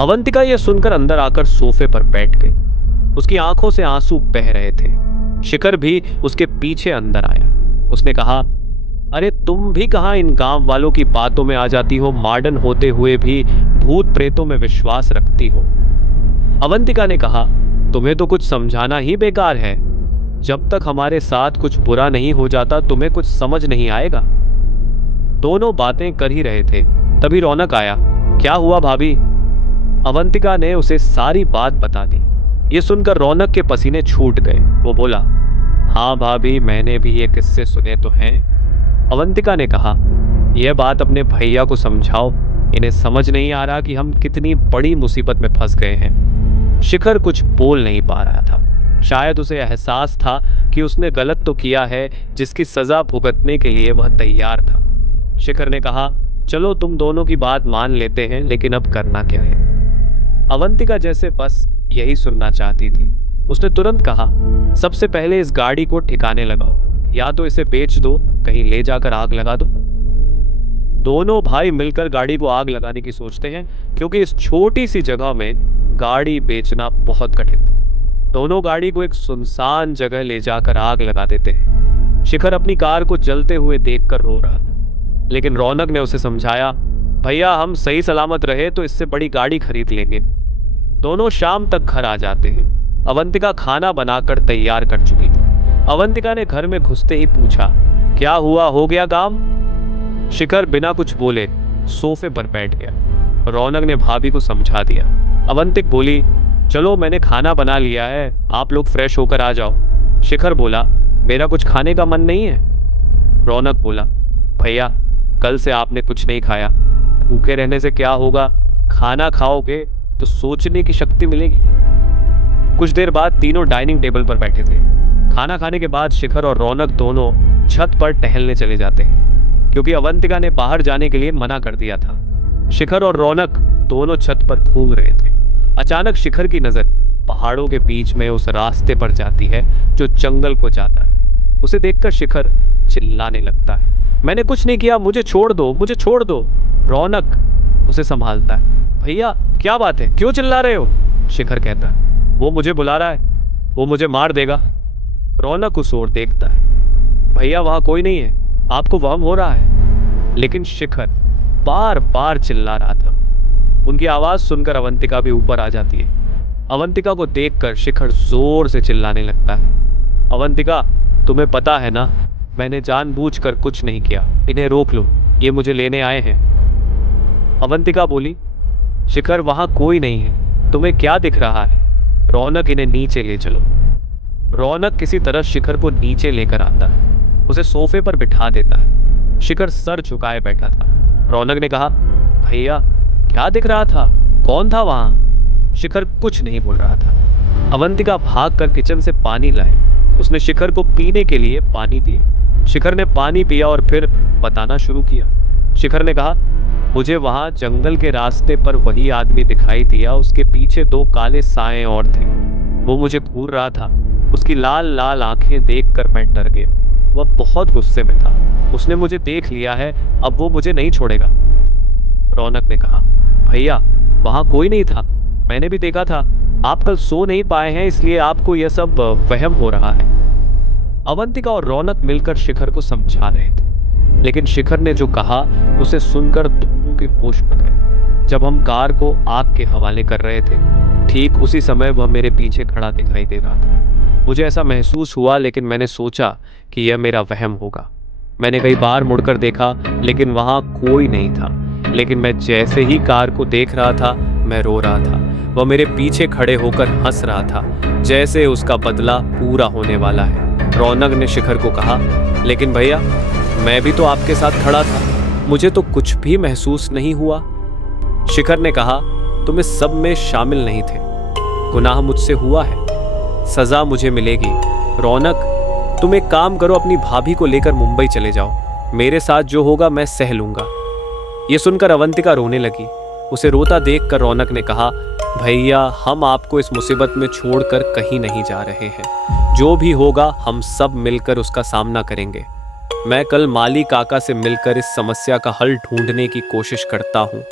अवंतिका यह सुनकर अंदर आकर सोफे पर बैठ गई। उसकी आंखों से आंसू बह रहे थे। शिखर भी उसके पीछे अंदर आया। उसने कहा, अरे तुम भी कहां इन गांव वालों की बातों में आ जाती हो, मॉडर्न होते हुए भी भूत प्रेतों में विश्वास रखती हो। अवंतिका ने कहा, तुम्हें तो कुछ समझाना ही बेकार है। जब तक हमारे साथ कुछ बुरा नहीं हो जाता तुम्हें कुछ समझ नहीं आएगा। दोनों बातें कर ही रहे थे, तभी रौनक आया। क्या हुआ भाभी? अवंतिका ने उसे सारी बात बता दी। ये सुनकर रौनक के पसीने छूट गए। वो बोला, हाँ भाभी, मैंने भी ये किस्से सुने तो हैं। अवंतिका ने कहा, यह बात अपने भैया को समझाओ, इन्हें समझ नहीं आ रहा कि हम कितनी बड़ी मुसीबत में फंस गए हैं। शिखर कुछ बोल नहीं पा रहा था। शायद उसे एहसास था कि उसने गलत तो किया है, जिसकी सजा भुगतने के लिए वह तैयार था। शिखर ने कहा, चलो तुम दोनों की बात मान लेते हैं, लेकिन अब करना क्या है? अवंतिका जैसे बस यही सुनना चाहती थी। उसने तुरंत कहा, सबसे पहले इस गाड़ी को ठिकाने लगाओ, या तो इसे बेच दो, कहीं ले जाकर आग लगा दो। दोनों भाई मिलकर गाड़ी को आग लगाने की सोचते हैं, क्योंकि इस छोटी सी जगह में गाड़ी बेचना बहुत कठिन था। दोनों गाड़ी को एक सुनसान जगह ले जाकर आग लगा देते हैं। शिखर अपनी कार को जलते हुए देखकर रो रहा था, लेकिन रौनक ने उसे समझाया, भैया हम सही सलामत रहे तो इससे बड़ी गाड़ी खरीद लेंगे। दोनों शाम तक घर आ जाते हैं। अवंतिका खाना बनाकर तैयार कर चुकी थी। अवंतिका ने घर में घुसते ही पूछा, क्या हुआ, हो गया काम? शिखर बिना कुछ बोले सोफे पर बैठ गया। रौनक ने भाभी को समझा दिया। अवंतिक बोली, चलो मैंने खाना बना लिया है, आप लोग फ्रेश होकर आ जाओ। शिखर बोला, मेरा कुछ खाने का मन नहीं है। रौनक बोला, भैया कल से आपने कुछ नहीं खाया, भूखे रहने से क्या होगा, खाना खाओगे तो सोचने की शक्ति मिलेगी। कुछ देर बाद तीनों डाइनिंग टेबल पर बैठे थे। खाना खाने के बाद शिखर और रौनक दोनों छत पर टहलने चले जाते हैं, क्योंकि अवंतिका ने बाहर जाने के लिए मना कर दिया था। शिखर और रौनक दोनों छत पर घूम रहे थे। अचानक शिखर की नजर पहाड़ों के बीच में उस रास्ते पर जाती है जो जंगल को जाता है। उसे देखकर शिखर चिल्लाने लगता है, मैंने कुछ नहीं किया, मुझे छोड़ दो, मुझे छोड़ दो। रौनक उसे संभालता है, भैया क्या बात है, क्यों चिल्ला रहे हो? शिखर कहता है, वो मुझे बुला रहा है, वो मुझे मार देगा। रौनक उस ओर देखता है, भैया वहां कोई नहीं है, आपको वहम हो रहा है। लेकिन शिखर बार बार चिल्ला रहा था। उनकी आवाज सुनकर अवंतिका भी ऊपर आ जाती है। अवंतिका को देखकर शिखर जोर से चिल्लाने लगता है, अवंतिका तुम्हें पता है ना, मैंने जानबूझकर कुछ नहीं किया, इन्हें रोक लो, ये मुझे लेने आए हैं। अवंतिका बोली, शिखर वहां कोई नहीं है, तुम्हें क्या दिख रहा है? रौनक इन्हें नीचे ले चलो। रौनक किसी तरह शिखर को नीचे लेकर आता है, उसे सोफे पर बिठा देता है। शिखर सर झुकाए बैठा था। रौनक ने कहा, भैया क्या दिख रहा था, कौन था वहां? शिखर कुछ नहीं बोल रहा था। अवंतिका भागकर किचन से पानी लाए। उसने शिखर को पीने के लिए पानी दिया। शिखर ने पानी पिया और फिर बताना शुरू किया। शिखर ने कहा, मुझे वहां जंगल के रास्ते पर वही आदमी दिखाई दिया, उसके पीछे दो काले साए और थे। वो मुझे घूर रहा था। उसकी लाल लाल आंखें देखकर मैं डर गया। वह बहुत गुस्से में था। उसने मुझे देख लिया है, अब वो मुझे नहीं छोड़ेगा। रौनक ने कहा, भैया वहां कोई नहीं था, मैंने भी देखा था, आप कल सो नहीं पाए हैं इसलिए आपको यह सब वहम हो रहा है। अवंतिका और रौनक मिलकर शिखर को समझा रहे थे, लेकिन शिखर ने जो कहा उसे सुनकर दोनों के होश उड़ गए। जब हम कार को आग के हवाले कर रहे थे, ठीक उसी समय वह मेरे पीछे खड़ा दिखाई दे रहा था। मुझे ऐसा महसूस हुआ, लेकिन मैंने सोचा कि यह मेरा वहम होगा। मैंने कई बार मुड़कर देखा, लेकिन वहां कोई नहीं था। लेकिन मैं जैसे ही कार को देख रहा था, मैं रो रहा था। वह मेरे पीछे खड़े होकर हंस रहा था, जैसे उसका बदला पूरा होने वाला है। रौनक ने शिखर को कहा, लेकिन भैया मैं भी तो आपके साथ खड़ा था, मुझे तो कुछ भी महसूस नहीं हुआ। शिखर ने कहा, तुम इस सब में शामिल नहीं थे, गुनाह मुझसे हुआ है, सजा मुझे मिलेगी। रौनक तुम एक काम करो, अपनी भाभी को लेकर मुंबई चले जाओ, मेरे साथ जो होगा मैं सह लूंगा। ये सुनकर अवंतिका रोने लगी। उसे रोता देखकर रौनक ने कहा, भैया हम आपको इस मुसीबत में छोड़कर कहीं नहीं जा रहे हैं, जो भी होगा हम सब मिलकर उसका सामना करेंगे। मैं कल माली काका से मिलकर इस समस्या का हल ढूंढने की कोशिश करता हूँ।